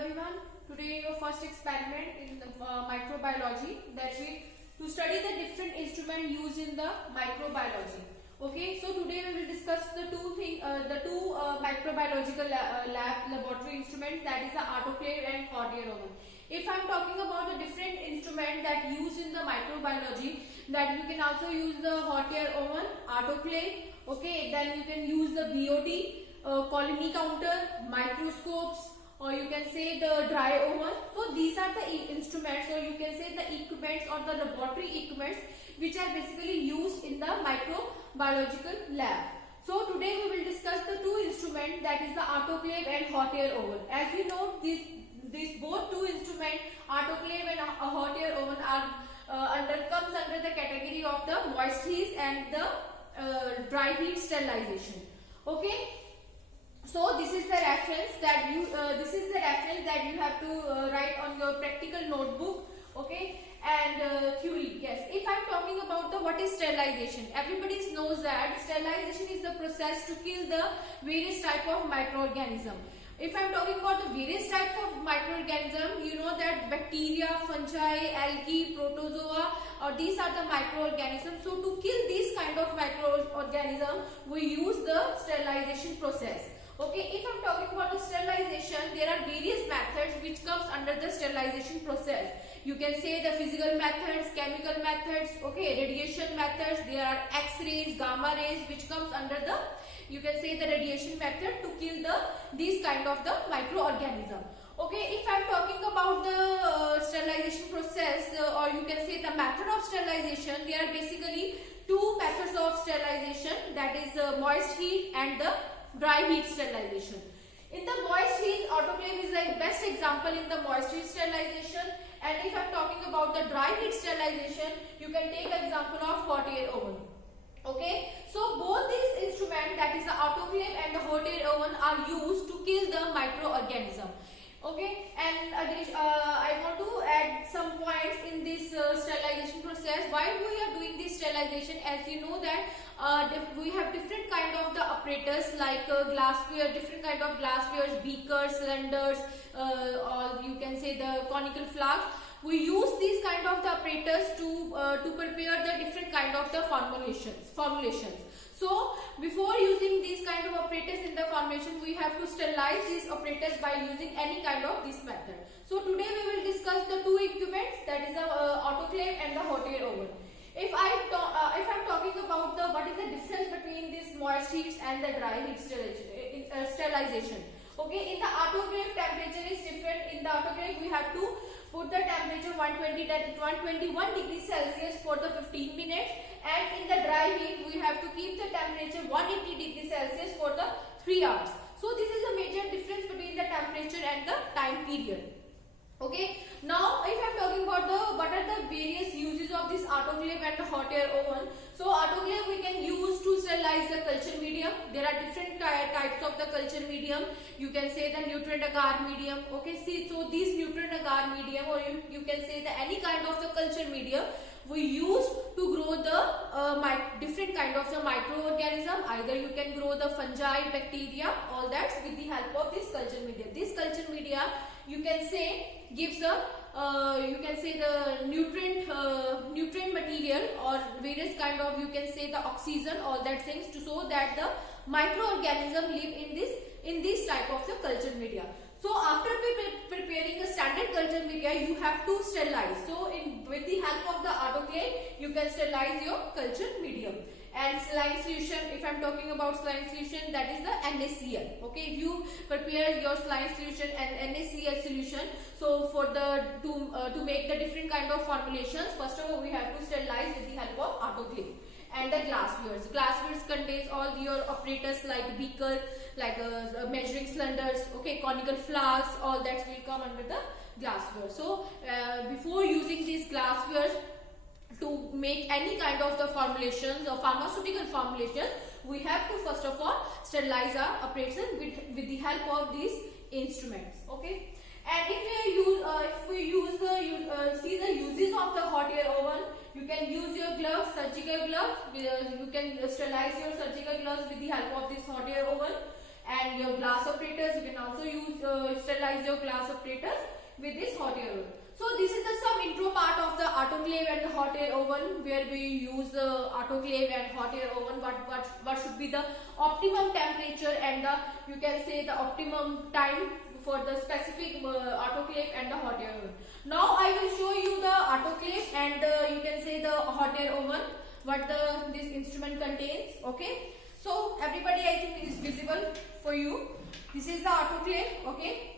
everyone. Today your first experiment in the, microbiology, that we to study the different instrument used in the microbiology. Okay, so today we will discuss the two microbiological laboratory instruments, that is the autoclave and hot air oven. If I am talking about the different instrument that used in the microbiology, that you can also use the hot air oven, autoclave. Okay, then you can use the BOD, colony counter, microscopes, or you can say the dry oven. So these are the instruments, or you can say the equipments or the laboratory equipments which are basically used in the microbiological lab. So today we will discuss the two instruments, that is the autoclave and hot air oven. As we know, these both two instruments, autoclave and a hot air oven, are comes under the category of the moist heat and the dry heat sterilization. Okay. So this is the reference that you have to write on your practical notebook. Okay, and theory. Yes, if I am talking about the what is sterilization, everybody knows that sterilization is the process to kill the various type of microorganism. If I am talking about the various types of microorganism, you know that bacteria, fungi, algae, protozoa, these are the microorganisms. So to kill these kind of microorganism, we use the sterilization process. Okay, if I am talking about the sterilization, there are various methods which comes under the sterilization process. You can say the physical methods, chemical methods, okay, radiation methods. There are X-rays, gamma rays, which comes under the, you can say, the radiation method to kill these kind of the microorganism. Okay, if I am talking about the sterilization process, or you can say the method of sterilization, there are basically two methods of sterilization, that is moist heat and the dry heat sterilization. In the moist heat, autoclave is the best example in the moist heat sterilization. And if I am talking about the dry heat sterilization, you can take example of hot air oven. Okay, so both these instruments, that is the autoclave and the hot air oven, are used to kill the microorganism. Okay, and I want to add some points in this sterilization process. Why we are doing this sterilization? As you know that we have different kind of the apparatus like glassware, different kind of glasswares, beakers, cylinders, or you can say the conical flasks. We use these kind of the apparatus to prepare the different kind of the formulations. So before using these kind of apparatus in the formulation, we have to sterilize these apparatus by using any kind of this method. So today we will discuss the two equipments, that is the autoclave and the hot air oven. If I'm talking about the what is the difference between this moist heat and the dry heat sterilization. Okay, in the autoclave temperature is different. In the autoclave we have to put the temperature 121 degrees Celsius for the 15 minutes, and in the dry heat we have to keep the temperature 180 degrees Celsius for the 3 hours. So this is a major difference between the temperature and the time period. Okay, now if I am talking about what are the various uses of this autoclave and the hot air oven. So autoclave we can use to sterilize the culture medium. There are different types of the culture medium. You can say the nutrient agar medium. Okay, see, so these nutrient agar medium, or you can say the any kind of the culture medium, we use to grow the different kind of the microorganism. Either you can grow the fungi, bacteria, all that with the help of this culture media. This culture media, you can say, gives a you can say the nutrient material or various kind of, you can say, the oxygen, all that things, so that the microorganism live in this type of the culture media. So after preparing a standard culture media, you have to sterilize. So with the help of the autoclave, you can sterilize your culture medium. And saline solution, if I am talking about saline solution, that is the NaCl. Okay, if you prepare your saline solution and NaCl solution, so for the to make the different kind of formulations, first of all we have to sterilize with the help of autoclave. And the glasswares. Glasswares contains all your apparatus like beaker, like measuring cylinders, okay, conical flasks, all that will come under the glassware. So before using these glasswares to make any kind of the formulations or pharmaceutical formulations, we have to first of all sterilize our apparatus with the help of these instruments. Okay. And if we see the uses of the hot air oven, you can use your gloves, surgical gloves. You can sterilize your surgical gloves with the help of this hot air oven. And your glass operators. You can also use sterilize your glass operators with this hot air oven. So this is the some intro part of the autoclave and the hot air oven, where we use the autoclave and hot air oven. What should be the optimum temperature and the, you can say, the optimum time for the specific autoclave and the hot air oven. Now I will show you the autoclave and you can say the hot air oven, what this instrument contains. Okay, so everybody, I think it is visible for you. This is the autoclave. Okay,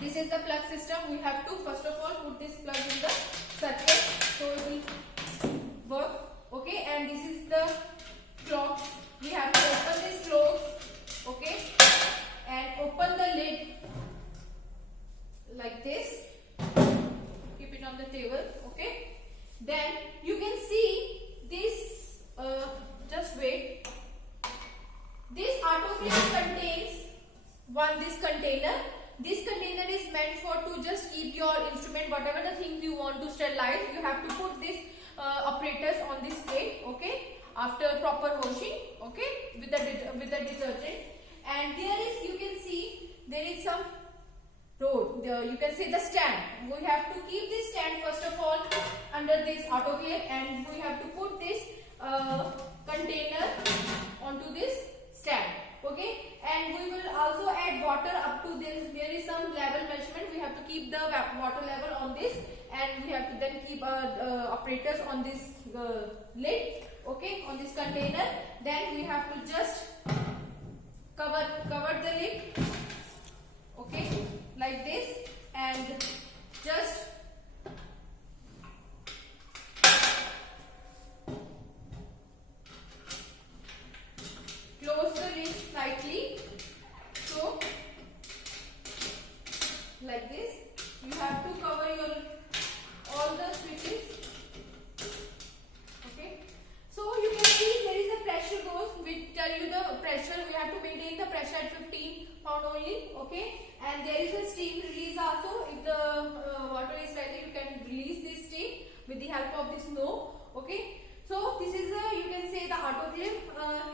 this is the plug system. We have to first of all put this plug in the circuit so it will work. Okay, and this is the clocks. We have to open this clocks. Okay, and open the lid like this. Keep it on the table. Okay, then you can see this. Just wait. This autoclave contains this container. This container is meant for to just keep your instrument, whatever the things you want to sterilize. You have to put this apparatus on this plate. Okay, after proper washing. Okay, with the detergent. And there is, you can see, there is some rod. You can say the stand. We have to keep this stand first of all under this autoclave, and we have to put this container onto this stand. Okay, and we will also add water up to this. There is some level measurement. We have to keep the water level on this, and we have to then keep apparatus on this lid. Okay, on this container. Then we have to just cover the lid. Okay, like this, and just close the lid slightly. So like this, you have to cover your all the switches. Okay, so you can see there is a pressure gauge. We tell you the pressure. We have to maintain the pressure at 15 pound only. Okay, and there is a steam release also. If the water is rising, you can release this steam with the help of this knob. Okay, so this is a, you can say, the autoclave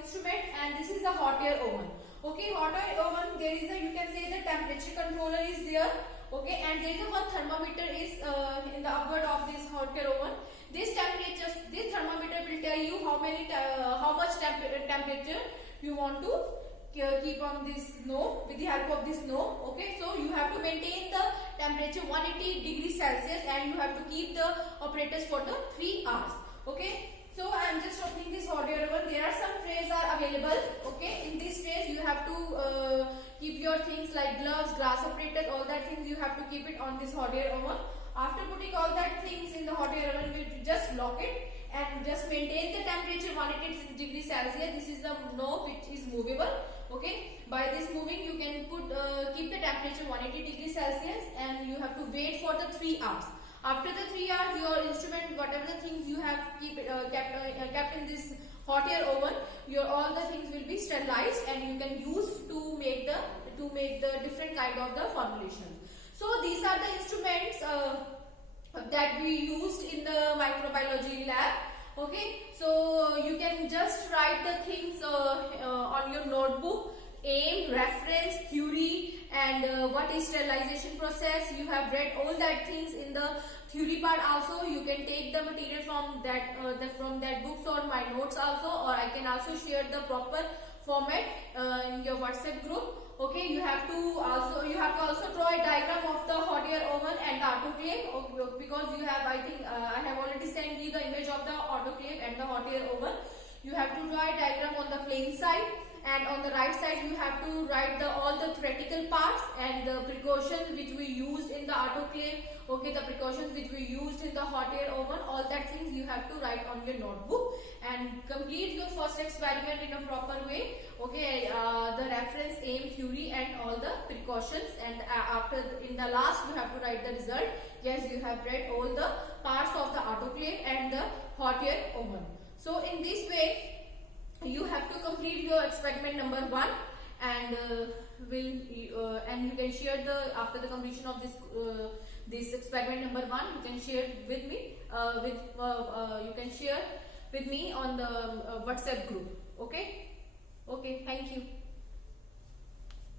instrument, and this is the hot air oven. Okay, hot air oven, there is a, you can say, the temperature controller is there. Okay, and there is a one thermometer is in the upward of this hot air oven. This temperature, this thermometer will tell you how much temperature you want to keep on this knob with the help of this knob. Okay, so you have to maintain the temperature 180 degrees Celsius, and you have to keep the apparatus for the 3 hours. Okay, so I am just opening this hot air oven. There are some trays are available. Okay, in this trays you have to keep your things like gloves, glass operators, all that things you have to keep it on this hot air oven. After putting all that things in the hot air oven, we just lock it and just maintain the temperature 180 degrees Celsius. This is the knob which is movable. Okay, by this moving you can keep the temperature 180 degrees Celsius, and you have to wait for the 3 hours. After the 3 hours, your instrument, whatever the things you have kept in this hot air oven, all the things will be sterilized, and you can use to make the different kind of the formulations. So these are the instruments that we used in the microbiology lab. Okay, so you can just write the things on your notebook: aim, reference, theory, and what is sterilization process. You have read all that things in the theory part. Also you can take the material from that books or my notes also, or I can also share the proper format in your WhatsApp group. Okay, you have to also draw a diagram of the hot air oven and the autoclave, because you have, I think I have already sent you the image of the autoclave and the hot air oven. You have to draw a diagram on the plain side, and on the right side you have to write all the theoretical parts and the precautions which we used in the autoclave. Okay, the precautions which we used in the hot air oven, all that things you have to write on your notebook, and complete your first experiment in a proper way. Okay, the reference, aim, theory, and all the precautions, and after in the last you have to write the result. Yes, you have read all the parts of the autoclave and the hot air oven. So in this way you have to complete your experiment number 1, and you can share after the completion of this experiment number 1, you can share with me you can share with me on the WhatsApp group. Okay, thank you.